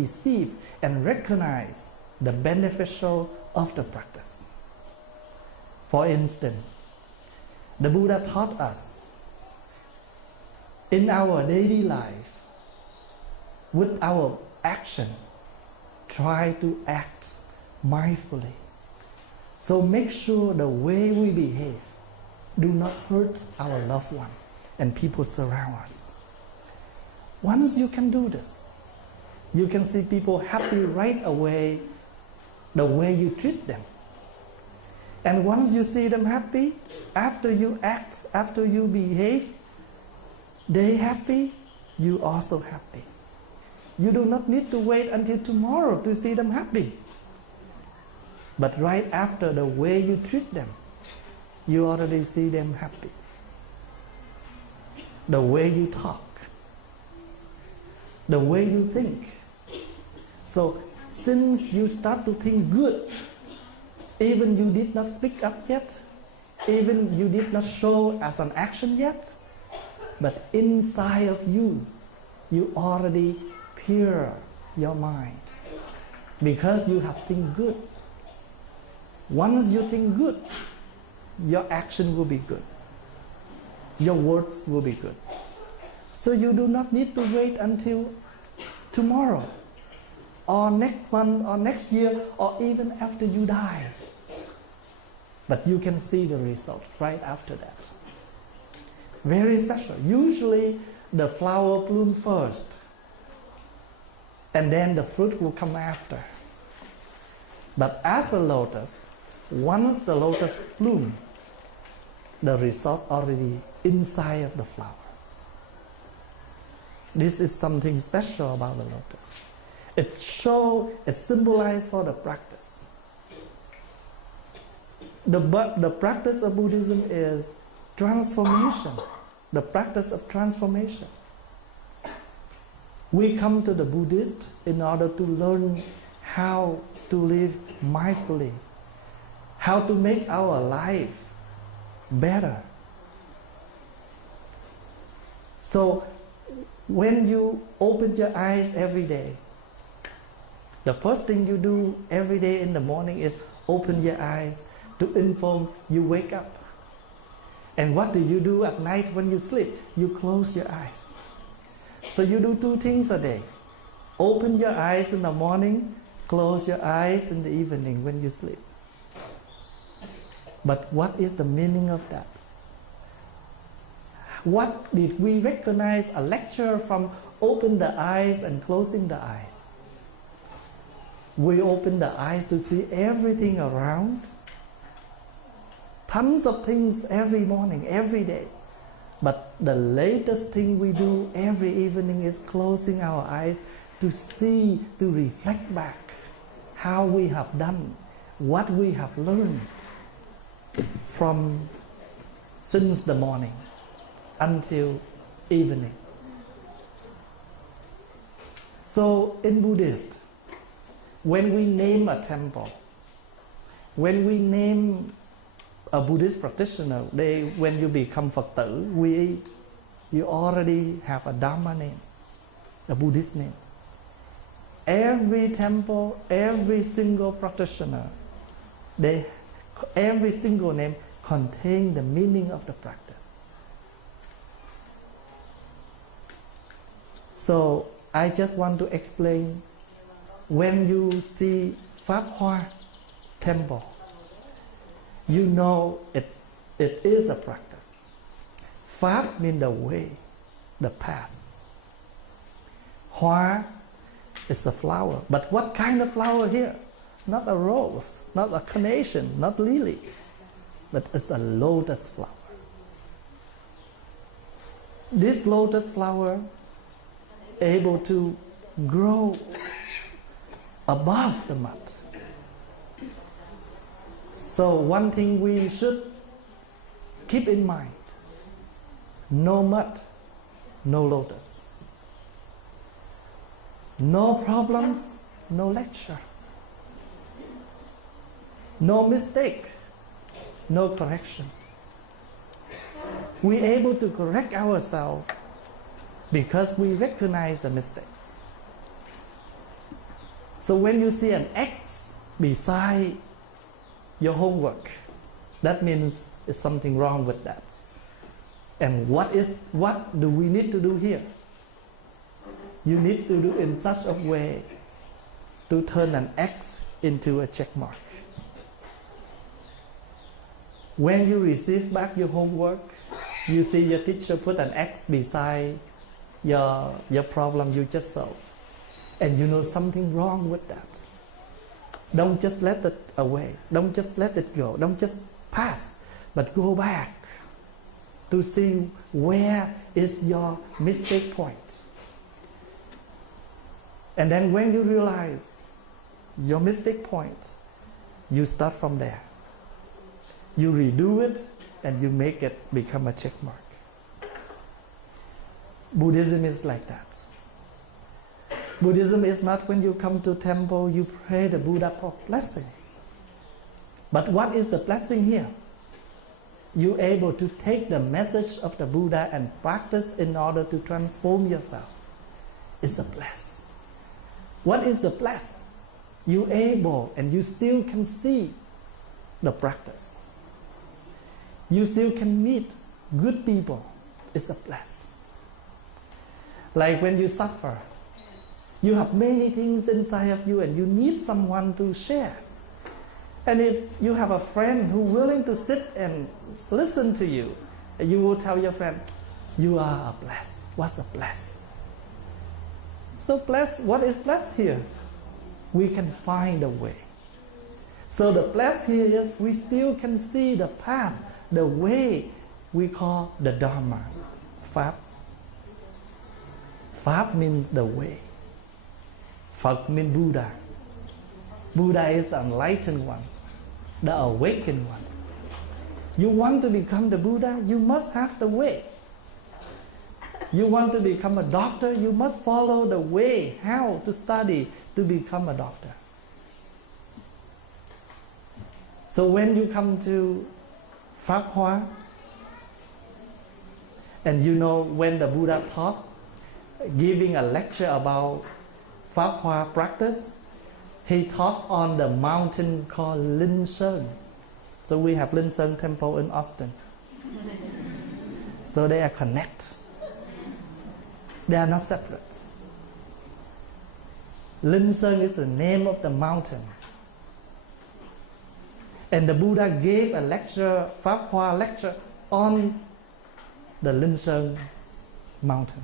receive and recognize the beneficial of the practice. For instance, the Buddha taught us in our daily life, with our action, try to act mindfully. So make sure the way we behave do not hurt our loved one and people surround us. Once you can do this, you can see people happy right away the way you treat them. And once you see them happy, after you act, after you behave, they happy, you also happy. You do not need to wait until tomorrow to see them happy. But right after, the way you treat them, you already see them happy. The way you talk, the way you think. So since you start to think good, even you did not speak up yet, even you did not show as an action yet, but inside of you, you already pure your mind because you have think good. Once you think good, your action will be good. Your words will be good. So you do not need to wait until tomorrow or next month or next year or even after you die. But you can see the result right after that. Very special. Usually the flower blooms first and then the fruit will come after. But as a lotus, once the lotus blooms, the result already inside of the flower. This is something special about the lotus. It symbolizes for the practice. The practice of Buddhism is transformation, the practice of transformation. We come to the Buddhist in order to learn how to live mindfully, how to make our life better. So when you open your eyes every day, the first thing you do every day in the morning is open your eyes to inform you wake up. And what do you do at night when you sleep? You close your eyes. So you do two things a day. Open your eyes in the morning, close your eyes in the evening when you sleep. But what is the meaning of that? What did we recognize a lecture from open the eyes and closing the eyes? We open the eyes to see everything around. Tons of things every morning, every day. But the latest thing we do every evening is closing our eyes to see, to reflect back how we have done, what we have learned from since the morning until evening. So in Buddhist, when we name a temple, when we name a Buddhist practitioner, when you become Phật tử, you already have a Dharma name, a Buddhist name. Every temple, every single practitioner, every single name contains the meaning of the practice. So I just want to explain, when you see Pháp Hoa temple, you know it is a practice. Pháp means the way, the path. Hoa is a flower. But what kind of flower here? Not a rose, not a carnation, not lily, but it's a lotus flower. This lotus flower able to grow above the mud. So one thing we should keep in mind, no mud, no lotus. No problems, no lecture. No mistake, no correction. We're able to correct ourselves because we recognize the mistakes. So when you see an X beside your homework, that means there's something wrong with that. And what do we need to do here? You need to do in such a way to turn an X into a check mark. When you receive back your homework, you see your teacher put an X beside your problem you just solved. And you know something wrong with that. Don't just let it away. Don't just let it go. Don't just pass. But go back to see where is your mistake point. And then when you realize your mistake point, you start from there. You redo it and you make it become a check mark. Buddhism is like that. Buddhism is not when you come to temple, you pray the Buddha blessing. But what is the blessing here? You're able to take the message of the Buddha and practice in order to transform yourself. It's a bless. What is the bless? You're able and you still can see the practice. You still can meet good people. It's a bless. Like when you suffer, you have many things inside of you and you need someone to share. And if you have a friend who's willing to sit and listen to you, you will tell your friend, you are a bless. What's a bless? So bless, what is bless here? We can find a way. So the bless here is we still can see the path, the way we call the Dharma, Pháp. Pháp means the way. Phật means Buddha. Buddha is the enlightened one, the awakened one. You want to become the Buddha, you must have the way. You want to become a doctor, you must follow the way, how to study to become a doctor. So when you come to Pháp Hoa, and you know when the Buddha taught, giving a lecture about Pháp Hoa practice, he taught on the mountain called Linh Sơn. So we have Linh Sơn temple in Austin. So they are connected. They are not separate. Linh Sơn is the name of the mountain. And the Buddha gave a lecture, Pháp Hoa lecture, on the Linh Sơn mountain.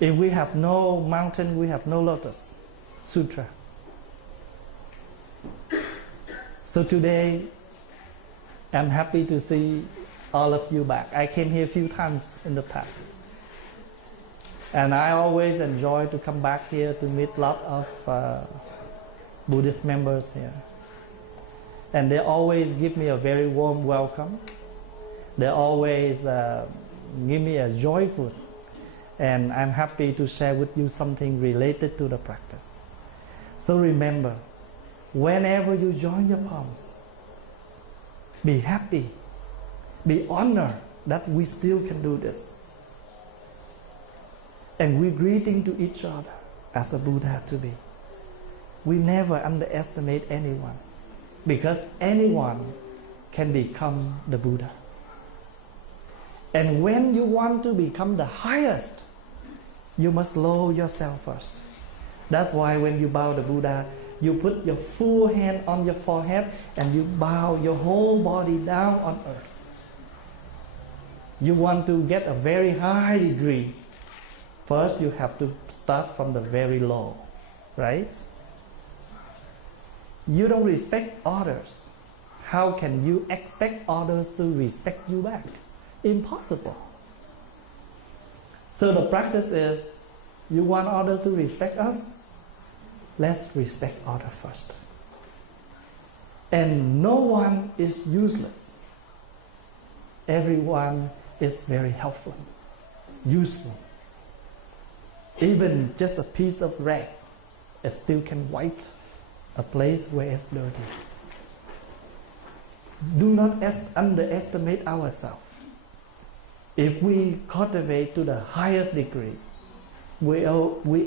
If we have no mountain, we have no lotus sutra. So today, I'm happy to see all of you back. I came here a few times in the past. And I always enjoy to come back here to meet a lot of Buddhist members here. And they always give me a very warm welcome. They always give me a joyful. And I'm happy to share with you something related to the practice. So remember, whenever you join your palms, be happy, be honored that we still can do this. And we're greeting to each other as a Buddha to be. We never underestimate anyone, because anyone can become the Buddha. And when you want to become the highest, you must lower yourself first. That's why when you bow the Buddha, you put your full hand on your forehead and you bow your whole body down on earth. You want to get a very high degree. First, you have to start from the very low, right? You don't respect others. How can you expect others to respect you back? Impossible. So the practice is, you want others to respect us? Let's respect others first. And no one is useless. Everyone is very helpful, useful. Even just a piece of rag, it still can wipe a place where it's dirty. Do not underestimate ourselves. If we cultivate to the highest degree, we